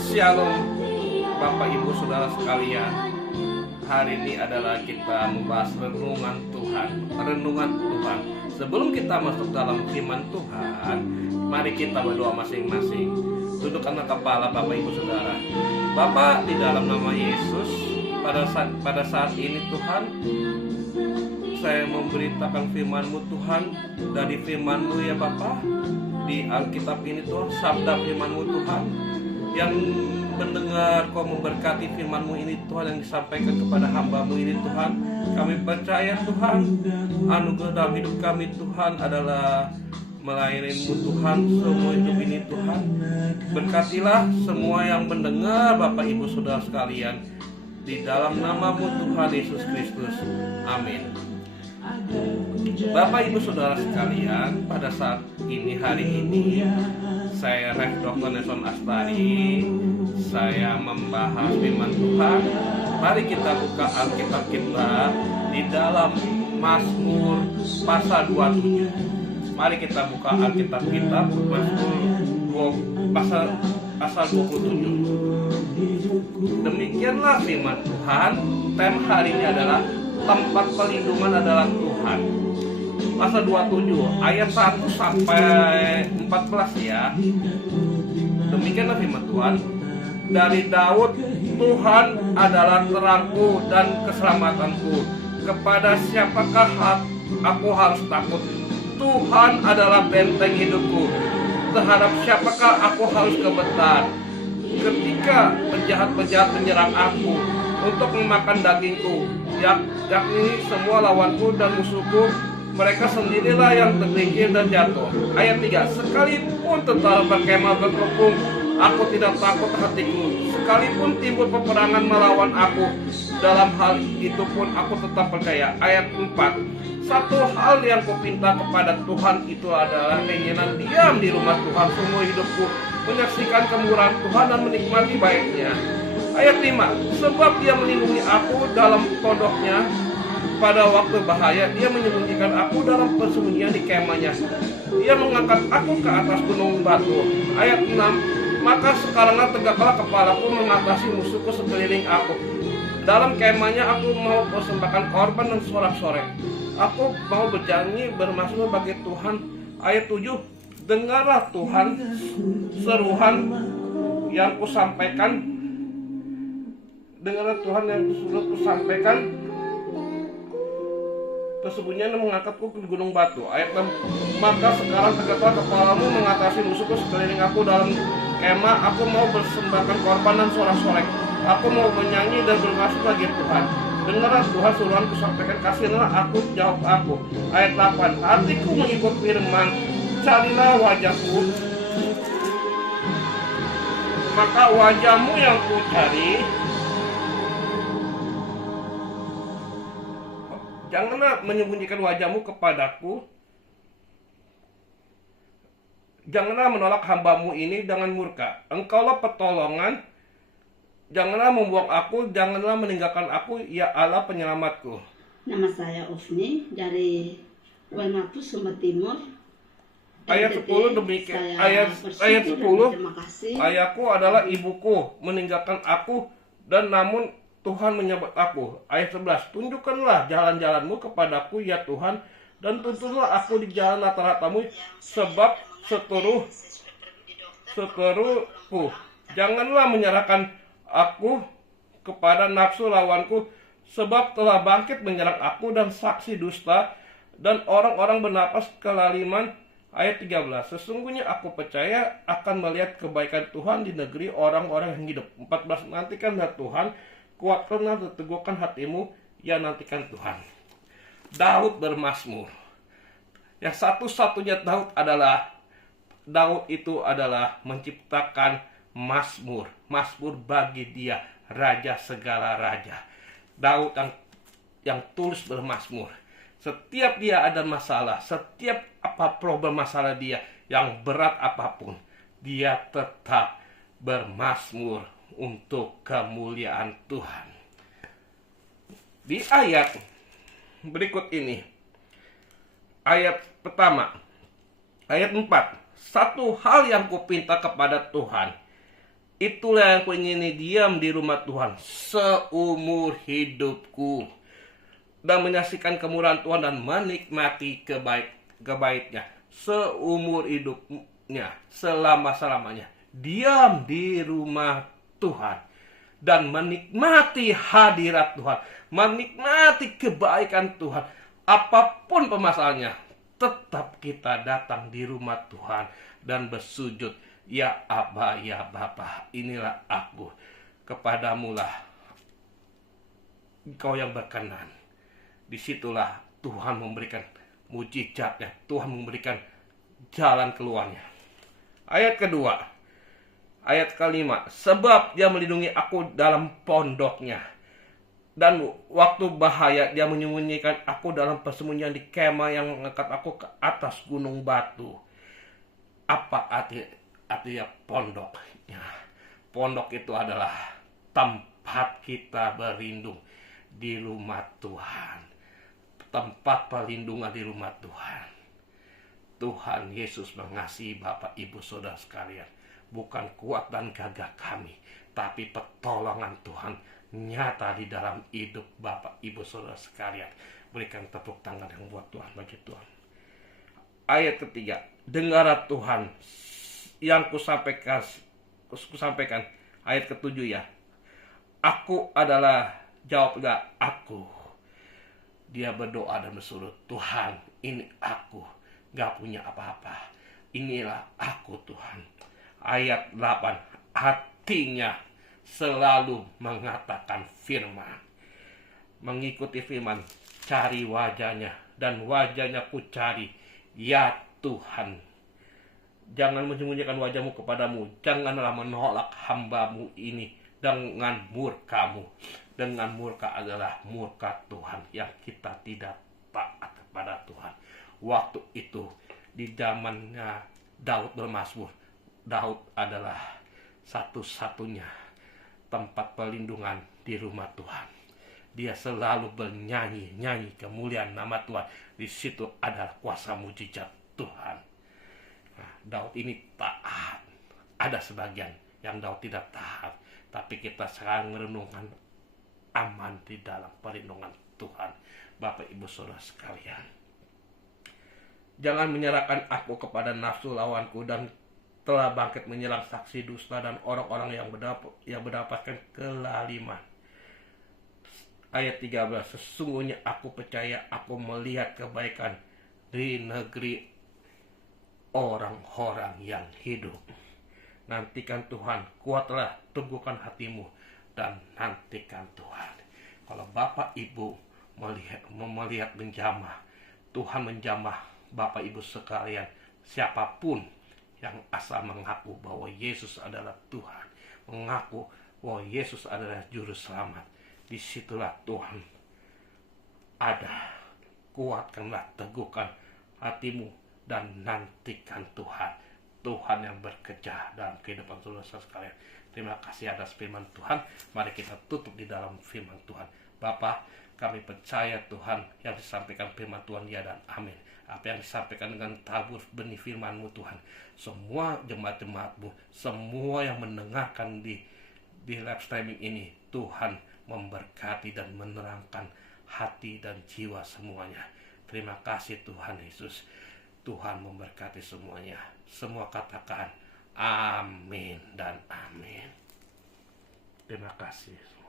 Shalom Bapak Ibu Saudara sekalian. Hari ini adalah kita membahas renungan Tuhan. Sebelum kita masuk dalam firman Tuhan, mari kita berdoa masing-masing. Dudukkanlah kepala Bapak Ibu Saudara. Bapa, di dalam nama Yesus, pada saat ini Tuhan, saya memberitakan firman-Mu Tuhan. Dari firman-Mu ya Bapa, di Alkitab ini Tuhan, sabda firman-Mu Tuhan, yang mendengar Kau memberkati firman-Mu ini Tuhan, yang disampaikan kepada hamba-Mu ini Tuhan. Kami percaya Tuhan, anugerah dalam hidup kami Tuhan adalah melayani-Mu Tuhan semua hidup ini Tuhan. Berkatilah semua yang mendengar Bapak Ibu Saudara sekalian, di dalam nama-Mu Tuhan Yesus Kristus. Amin. Bapak Ibu Saudara sekalian, pada saat ini, hari ini, saya Rev. Dr. Nelson Astari. Saya membahas firman Tuhan. Mari kita buka Alkitab kita di dalam Mazmur pasal 27. Mari kita buka Alkitab kita Mazmur pasal 27. Demikianlah firman Tuhan. Tema hari ini adalah tempat perlindungan adalah Tuhan. Pasal 27 ayat 1 sampai 14 ya. Demikianlah firman Tuhan. Dari Daud, Tuhan adalah terangku dan keselamatanku. Kepada siapakah aku harus takut? Tuhan adalah benteng hidupku. Terhadap siapakah aku harus gemetar? Ketika penjahat-penjahat menyerang aku untuk memakan dagingku, yakni semua lawanku dan musuhku, mereka sendirilah yang tergelincir dan jatuh. Ayat 3. Sekalipun tentara berkemah berkepung, aku tidak takut hatiku. Sekalipun timbul peperangan melawan aku, dalam hal itu pun aku tetap percaya. Ayat 4. Satu hal yang kupinta kepada Tuhan itu adalah keinginan diam di rumah Tuhan semua hidupku, menyaksikan kemurahan Tuhan dan menikmati baiknya. Ayat 5. Sebab Dia melindungi aku dalam pondoknya. Pada waktu bahaya, Dia menyembunyikan aku dalam persembunyian di kemahnya. Dia mengangkat aku ke atas gunung batu. Ayat 6. Maka sekaranglah tegaklah kepalaku mengatasi musuhku sekeliling aku. Dalam kemahnya aku mau persembahkan korban dan sorak-sorai. Aku mau berjanji bermazmur bagi Tuhan. Ayat 7. Dengarlah Tuhan seruhan yang kusampaikan. Dengarlah Tuhan yang kusampaikan. Persembunyian mengangkatku ke gunung batu. Ayat 6. Maka sekarang tegaklah kepalamu mengatasi musuhku sekeliling aku. Dalam kemah aku mau persembahkan korban dan sorak-sorai. Aku mau menyanyi dan bermazmur bagi Tuhan. Dengarlah Tuhan suruhan kusampaikan, kasihlah aku, jawab aku. Ayat 8. Hatiku mengikut firman, carilah wajahku, maka wajahmu yang ku cari. Janganlah menyembunyikan wajahmu kepadaku. Janganlah menolak hamba-Mu ini dengan murka. Engkaulah pertolongan. Janganlah membuang aku, janganlah meninggalkan aku, ya Allah penyelamatku. Nama saya Ufni dari Wenatu, Sumber Timur. Ayat 10 demikian. Ayat 10. Ayahku adalah ibuku, meninggalkan aku, dan namun Tuhan menyebut aku. Ayat 11. Tunjukkanlah jalan-jalanmu kepadaku ya Tuhan, dan tuntunlah aku di jalan rata-ratamu, sebab seteruku. Janganlah menyerahkan aku kepada nafsu lawanku, sebab telah bangkit menyerang aku dan saksi dusta dan orang-orang bernapas kelaliman. Ayat 13. Sesungguhnya aku percaya akan melihat kebaikan Tuhan di negeri orang-orang yang hidup. 14. Nantikanlah Tuhan, kuatkanlah dan teguhkan hatimu, ya nantikan Tuhan. Daud bermazmur. Yang satu-satunya Daud itu adalah menciptakan mazmur bagi Dia, Raja segala raja. Daud yang tulus bermazmur. Setiap dia ada masalah, setiap problem masalah dia, yang berat apapun, dia tetap bermazmur untuk kemuliaan Tuhan. Di ayat berikut ini, ayat pertama, ayat 4. Satu hal yang kupinta kepada Tuhan Itulah yang aku ingini, diam di rumah Tuhan seumur hidupku dan menyaksikan kemurahan Tuhan dan menikmati kebaiknya seumur hidupnya, selama-lamanya. Diam di rumah Tuhan dan menikmati hadirat Tuhan, menikmati kebaikan Tuhan. Apapun permasalahannya, tetap kita datang di rumah Tuhan dan bersujud. Ya Aba, ya Bapa, inilah aku, kepadamulah Engkau yang berkenan. Disitulah Tuhan memberikan mujizatnya, Tuhan memberikan jalan keluarnya. Ayat kedua, ayat kelima, sebab dia melindungi aku dalam pondoknya, dan waktu bahaya dia menyembunyikan aku dalam persembunyian di kemah yang mengangkat aku ke atas gunung batu. Apa artinya pondoknya? Pondok itu adalah tempat kita berlindung di rumah Tuhan, tempat perlindungan di rumah Tuhan. Tuhan Yesus mengasihi Bapak Ibu Saudara sekalian. Bukan kuat dan gagah kami, tapi pertolongan Tuhan nyata di dalam hidup Bapak Ibu Saudara sekalian. Berikan tepuk tangan yang buat Tuhan, bagi Tuhan. Ayat ketiga, dengarlah Tuhan yang kusampaikan. Ayat ketujuh ya, aku adalah, jawablah aku. Dia berdoa dan berseru, Tuhan, ini aku, gak punya apa-apa, inilah aku Tuhan. Ayat 8, hatinya selalu mengatakan firman, mengikuti firman, cari wajahnya, dan wajahnya ku cari, ya Tuhan. Jangan menyembunyikan wajahmu kepadamu, janganlah menolak hambamu ini dengan murkamu. Dengan murka adalah murka Tuhan, yang kita tidak taat kepada Tuhan. Waktu itu di zamannya Daud bermazmur, Daud adalah satu-satunya tempat perlindungan di rumah Tuhan. Dia selalu bernyanyi kemuliaan nama Tuhan. Di situ ada kuasa mujizat Tuhan. Nah, Daud ini taat. Ada sebagian yang Daud tidak taat, tapi kita sekarang merenungkan aman di dalam perlindungan Tuhan. Bapak Ibu Saudara sekalian, jangan menyerahkan aku kepada nafsu lawanku, dan telah bangkit menyerang saksi dusta dan orang-orang yang mendapatkan kelaliman. Ayat 13, sesungguhnya aku percaya aku melihat kebaikan di negeri orang-orang yang hidup. Nantikan Tuhan, kuatlah, teguhkan hatimu, dan nantikan Tuhan. Kalau Bapak Ibu melihat menjamah, Tuhan menjamah Bapak Ibu sekalian. Siapapun yang asal mengaku bahwa Yesus adalah Tuhan, mengaku bahwa Yesus adalah juru selamat, disitulah Tuhan ada. Kuatkanlah, teguhkan hatimu, dan nantikan Tuhan. Tuhan yang bekerja dalam kehidupan saudara sekalian. Terima kasih atas firman Tuhan. Mari kita tutup di dalam firman Tuhan. Bapa, kami percaya Tuhan yang disampaikan firman Tuhan ya dan amin. Apa yang disampaikan dengan tabur benih firman-Mu Tuhan, semua jemaat-jemaat-Mu, semua yang mendengarkan di live streaming ini, Tuhan memberkati dan menerangkan hati dan jiwa semuanya. Terima kasih Tuhan Yesus. Tuhan memberkati semuanya. Semua katakan amin dan amin. Terima kasih.